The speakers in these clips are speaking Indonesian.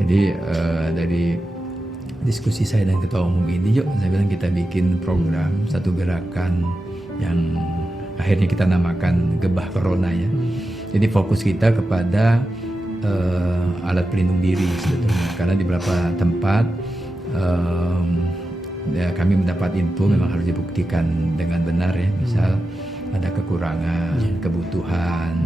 Jadi dari diskusi saya dan Ketua Umum ini, yuk saya bilang kita bikin program satu gerakan yang akhirnya kita namakan Gebah Corona ya. Jadi fokus kita kepada alat pelindung diri sebetulnya, karena di beberapa tempat ya kami mendapat info memang harus dibuktikan dengan benar ya, misal ada kekurangan, kebutuhan.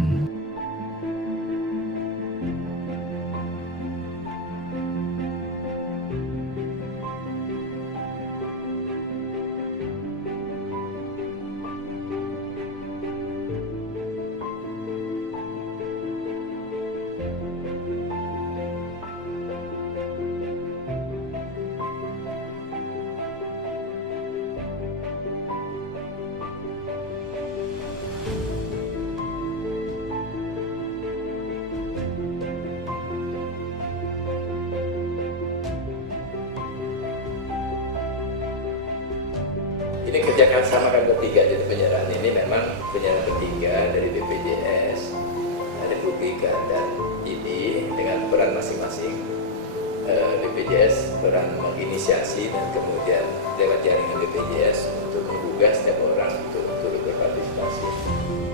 Ini kerja sama kami bertiga, jadi penyerahan ini memang penyerahan bertiga dari BPJS, ada Publika dan ID dengan peran masing-masing. BPJS peran menginisiasi dan kemudian lewat jaringan BPJS untuk menggugah setiap orang untuk turut berpartisipasi.